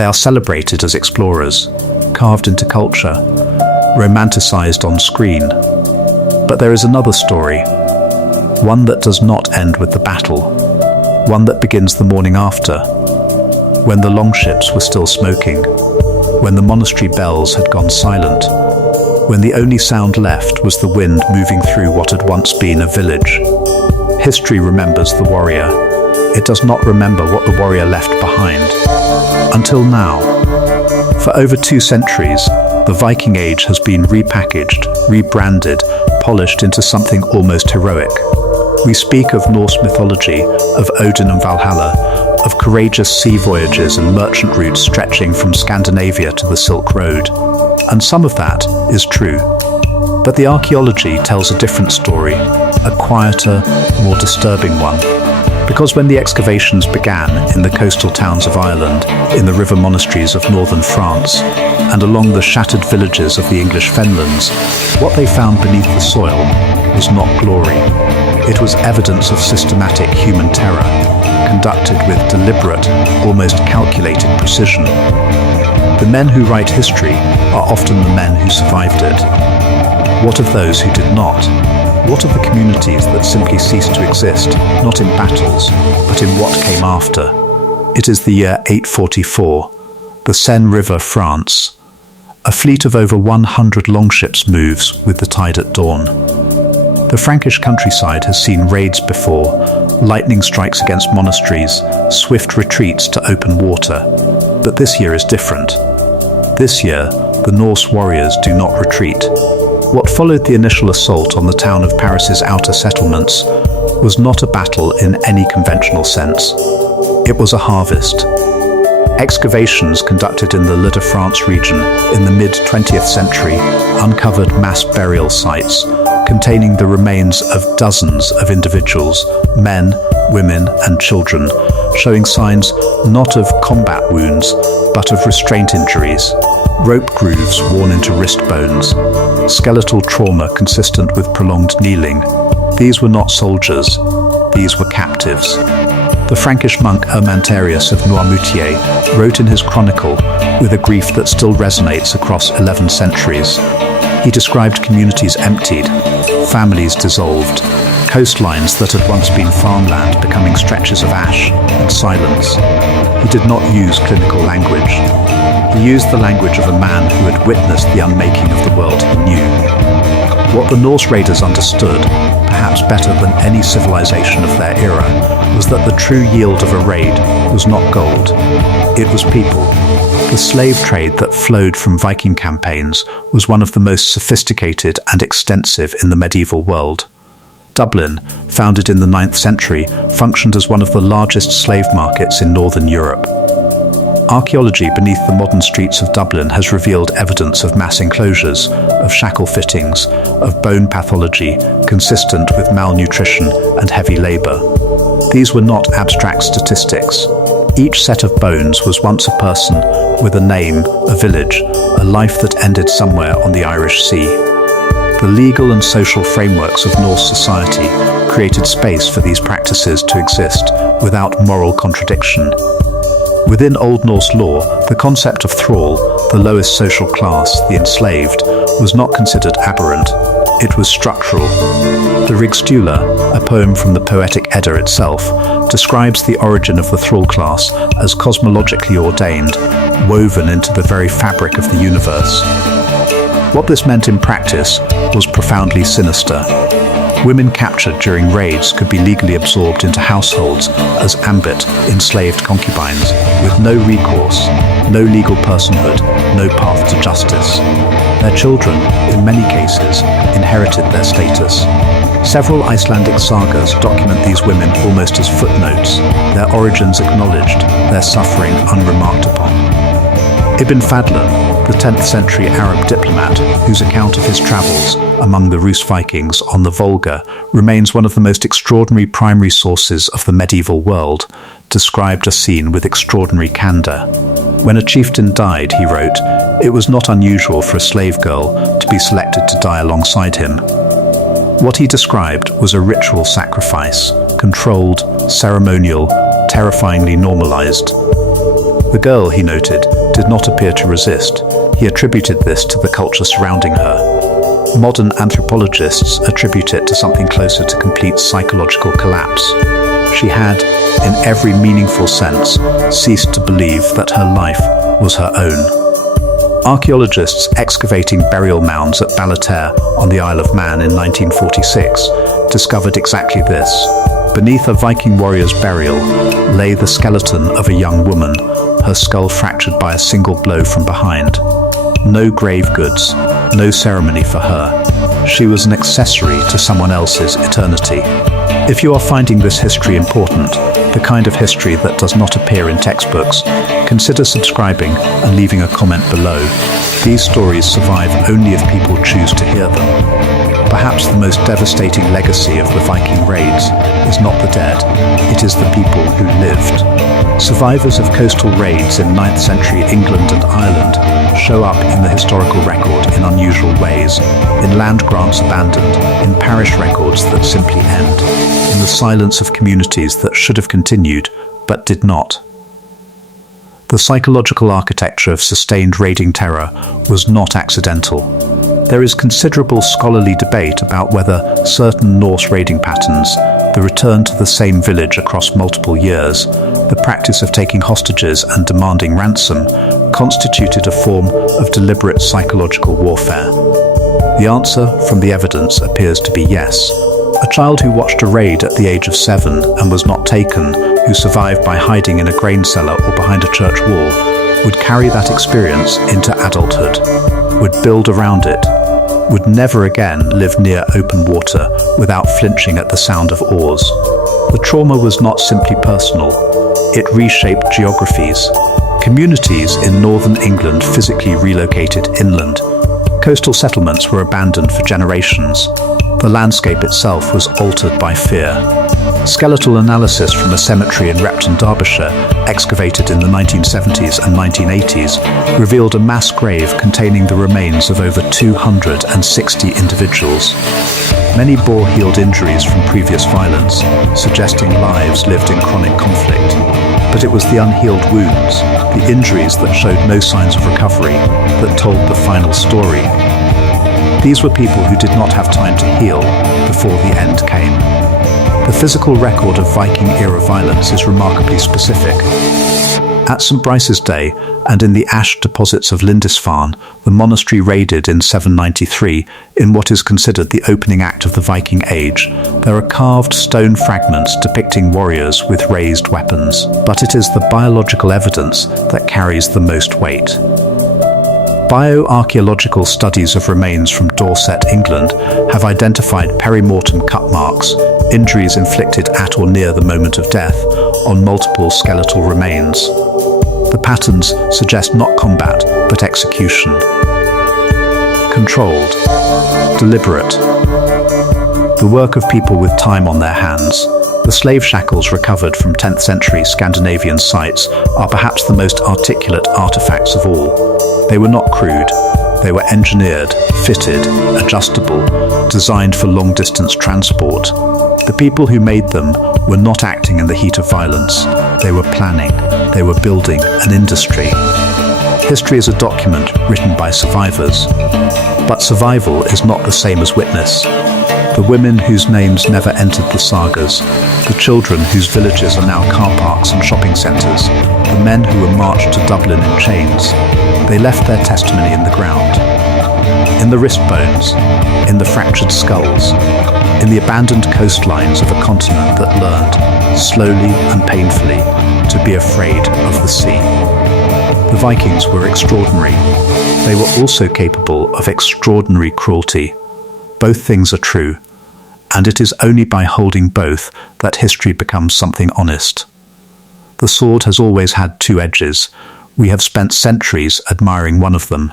They are celebrated as explorers, carved into culture, romanticized on screen. But there is another story, one that does not end with the battle, one that begins the morning after, when the longships were still smoking, when the monastery bells had gone silent, when the only sound left was the wind moving through what had once been a village. History remembers the warrior. It does not remember what the warrior left behind. Until now. For over 2 centuries, the Viking Age has been repackaged, rebranded, polished into something almost heroic. We speak of Norse mythology, of Odin and Valhalla, of courageous sea voyages and merchant routes stretching from Scandinavia to the Silk Road. And some of that is true. But the archaeology tells a different story, a quieter, more disturbing one. Because when the excavations began in the coastal towns of Ireland, in the river monasteries of northern France, and along the shattered villages of the English fenlands, what they found beneath the soil was not glory. It was evidence of systematic human terror, conducted with deliberate, almost calculated precision. The men who write history are often the men who survived it. What of those who did not? What of the communities that simply ceased to exist, not in battles, but in what came after? It is the year 844, the Seine River, France. A fleet of over 100 longships moves with the tide at dawn. The Frankish countryside has seen raids before, lightning strikes against monasteries, swift retreats to open water. But this year is different. This year, the Norse warriors do not retreat. What followed the initial assault on the town of Paris's outer settlements was not a battle in any conventional sense. It was a harvest. Excavations conducted in the Le de France region in the mid-20th century uncovered mass burial sites containing the remains of dozens of individuals, men, women, and children, showing signs not of combat wounds, but of restraint injuries. Rope grooves worn into wrist bones, skeletal trauma consistent with prolonged kneeling. These were not soldiers, these were captives. The Frankish monk Hermantarius of Noirmoutier wrote in his chronicle with a grief that still resonates across 11 centuries. He described communities emptied, families dissolved, coastlines that had once been farmland becoming stretches of ash and silence. He did not use clinical language. He used the language of a man who had witnessed the unmaking of the world he knew. What the Norse raiders understood, perhaps better than any civilization of their era, was that the true yield of a raid was not gold. It was people. The slave trade that flowed from Viking campaigns was one of the most sophisticated and extensive in the medieval world. Dublin, founded in the 9th century, functioned as one of the largest slave markets in northern Europe. Archaeology beneath the modern streets of Dublin has revealed evidence of mass enclosures, of shackle fittings, of bone pathology consistent with malnutrition and heavy labor. These were not abstract statistics. Each set of bones was once a person with a name, a village, a life that ended somewhere on the Irish Sea. The legal and social frameworks of Norse society created space for these practices to exist without moral contradiction. Within Old Norse law, the concept of thrall, the lowest social class, the enslaved, was not considered aberrant. It was structural. The Rígstula, a poem from the poetic Edda itself, describes the origin of the thrall class as cosmologically ordained, woven into the very fabric of the universe. What this meant in practice was profoundly sinister. Women captured during raids could be legally absorbed into households as ambit, enslaved concubines, with no recourse, no legal personhood, no path to justice. Their children, in many cases, inherited their status. Several Icelandic sagas document these women almost as footnotes, their origins acknowledged, their suffering unremarked upon. Ibn Fadlan, the 10th century Arab diplomat, whose account of his travels among the Rus Vikings on the Volga remains one of the most extraordinary primary sources of the medieval world, described a scene with extraordinary candor. When a chieftain died, he wrote, it was not unusual for a slave girl to be selected to die alongside him. What he described was a ritual sacrifice, controlled, ceremonial, terrifyingly normalized. The girl, he noted, did not appear to resist. He attributed this to the culture surrounding her. Modern anthropologists attribute it to something closer to complete psychological collapse. She had, in every meaningful sense, ceased to believe that her life was her own. Archaeologists excavating burial mounds at Balaterre on the Isle of Man in 1946 discovered exactly this. Beneath a Viking warrior's burial lay the skeleton of a young woman, her skull fractured by a single blow from behind. No grave goods, no ceremony for her. She was an accessory to someone else's eternity. If you are finding this history important, the kind of history that does not appear in textbooks, consider subscribing and leaving a comment below. These stories survive only if people choose to hear them. Perhaps the most devastating legacy of the Viking raids is not the dead, it is the people who lived. Survivors of coastal raids in 9th century England and Ireland show up in the historical record in unusual ways, in land grants abandoned, in parish records that simply end, in the silence of communities that should have continued but did not. The psychological architecture of sustained raiding terror was not accidental. There is considerable scholarly debate about whether certain Norse raiding patterns, the return to the same village across multiple years, the practice of taking hostages and demanding ransom, constituted a form of deliberate psychological warfare. The answer from the evidence appears to be yes. A child who watched a raid at the age of 7 and was not taken, who survived by hiding in a grain cellar or behind a church wall, would carry that experience into adulthood, would build around it, would never again live near open water without flinching at the sound of oars. The trauma was not simply personal, it reshaped geographies. Communities in northern England physically relocated inland. Coastal settlements were abandoned for generations. The landscape itself was altered by fear. Skeletal analysis from a cemetery in Repton, Derbyshire, excavated in the 1970s and 1980s, revealed a mass grave containing the remains of over 260 individuals. Many bore healed injuries from previous violence, suggesting lives lived in chronic conflict. But it was the unhealed wounds, the injuries that showed no signs of recovery, that told the final story. These were people who did not have time to heal before the end came. The physical record of Viking-era violence is remarkably specific. At St. Brice's Day and in the ash deposits of Lindisfarne, the monastery raided in 793, in what is considered the opening act of the Viking Age, there are carved stone fragments depicting warriors with raised weapons. But it is the biological evidence that carries the most weight. Bioarchaeological studies of remains from Dorset, England, have identified perimortem cut marks, injuries inflicted at or near the moment of death, on multiple skeletal remains. The patterns suggest not combat, but execution. Controlled, deliberate. The work of people with time on their hands. The slave shackles recovered from 10th century Scandinavian sites are perhaps the most articulate artifacts of all. They were not crude. They were engineered, fitted, adjustable, designed for long-distance transport. The people who made them were not acting in the heat of violence. They were planning. They were building an industry. History is a document written by survivors. But survival is not the same as witness. The women whose names never entered the sagas, the children whose villages are now car parks and shopping centres, the men who were marched to Dublin in chains, they left their testimony in the ground. In the wrist bones, in the fractured skulls, in the abandoned coastlines of a continent that learned, slowly and painfully, to be afraid of the sea. The Vikings were extraordinary. They were also capable of extraordinary cruelty. Both things are true, and it is only by holding both that history becomes something honest. The sword has always had two edges. We have spent centuries admiring one of them,